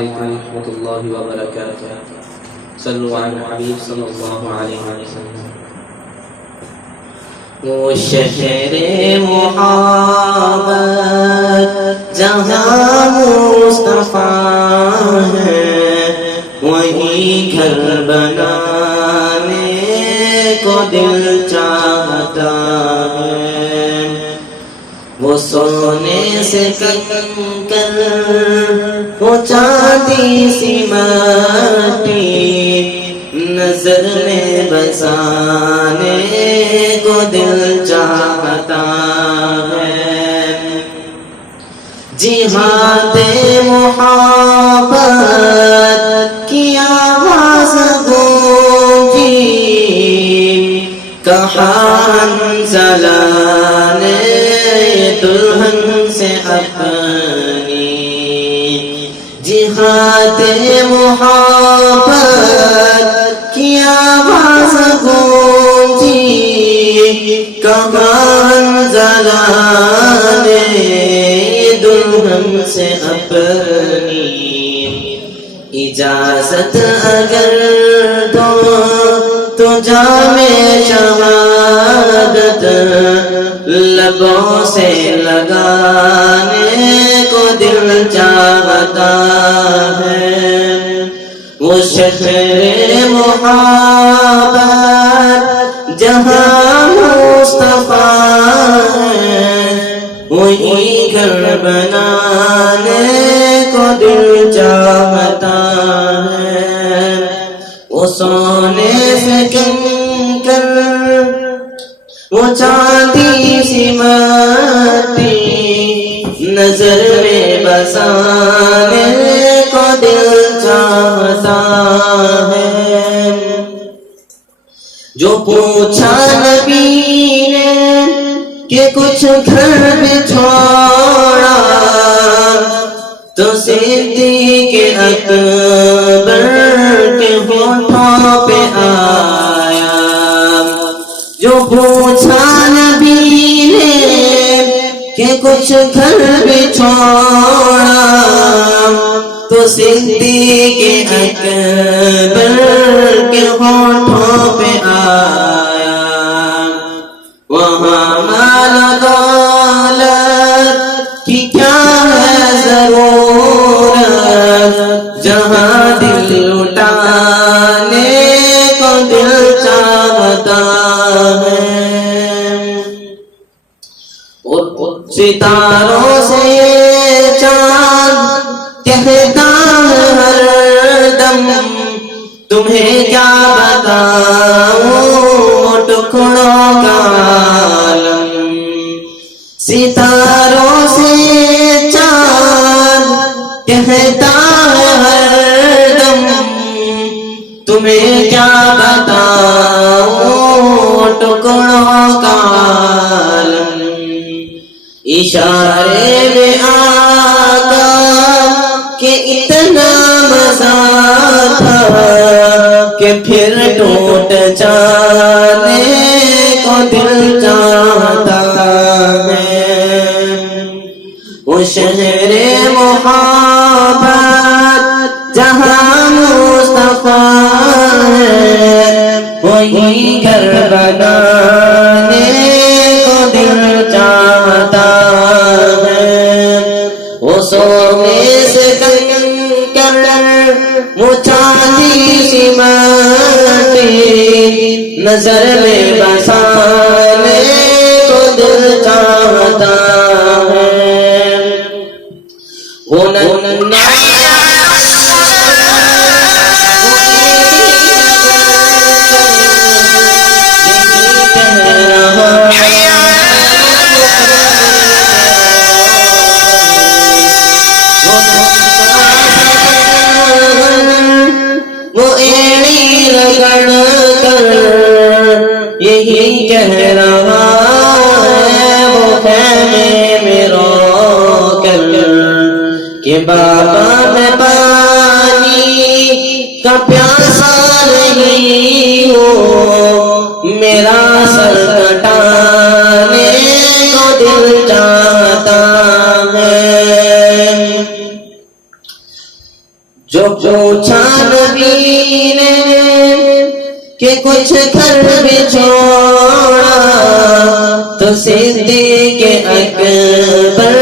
علیکم ورحمۃ اللہ وبرکاتہ. صلوا علی الحبیب صلی اللہ علیہ وسلم. وہ شہر محبت جہاں مصطفیٰ ہے، وہی گھر بنانے کو دل چاہتا ہے. وہ سونے سے کنکر، وہ چاندی سی مٹی، نظر میں بسانے کو دل چاہتا ہے. جہاد محبت کی آواز گونجی، کہاں حنظلہ نے دلہن سے اپنی. جہاد محبت کی آواز گونجی، کہاں حنظلہ نے دلہن سے اپنی. اجازت اگر دو تو جام شہادت لبوں سے لگانے کو دل چاہتا ہے. وہ شہر محبت جہاں مصطفیٰ ہے، وہی گھر بنانے کو دل چاہتا ہے. وہ سونے سے کنکر، وہ چاندی سی مٹی، نظر میں بسانے کو دل چاہتا ہے. جو پوچھا نبی نے کہ کچھ گھر بھی چھوڑا، تو صدیق اکبر کے ہونٹوں پہ آیا. جو پوچھا نبی نے کہ کچھ گھر بھی چھوڑا، تو صدیق اکبر کے ہونٹوں پہ آیا. وہاں مال دولت کی کیا ہے ضرورت، جہاں دل لٹانے کو دل چاہتا ہے. ستاروں سے چاند کہتا ہے ہر دم، تمہیں کیا بتاؤں ٹکڑوں کا عالم. ستاروں سے چاند کہتا ہے ہر دم، تمہیں کیا بتاؤں ٹکڑوں کا عالم. اشارے میں آقا کہ اتنا مزہ تھا کہ پھر ٹوٹ جانے کو دل چاہتا ہے. وہ شہر محبت جہاں مصطفیٰ ہے، وہی گھر بنانے کو دل چاہتا ہے. وہ سونے سے کنکر، وہ چاندی سی مٹی، نظر میں بسانے کو دل چاہتا ہے. وہ ننھا یہی کہہ رہا ہے وہ خیمے میں رو کر کہ بابا میں پانی کا پیاسا نہیں ہوں، میرا سر کٹانے کو دل چاہتا ہے. کہ کچھ گھر بھی چھوڑا تو صدیق اکبر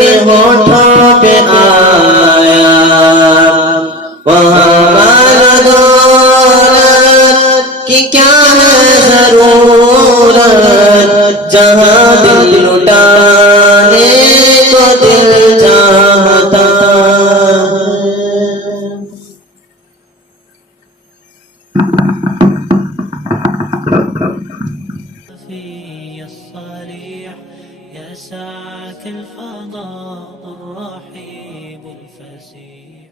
کے ہونٹوں پہ آیا، وہاں دولت کی کیا ہے ضرورت، جہاں دل لٹانے کو دل چاہتا ہے۔ في الصريح يسعك الفضاء الرحيب الفسيح.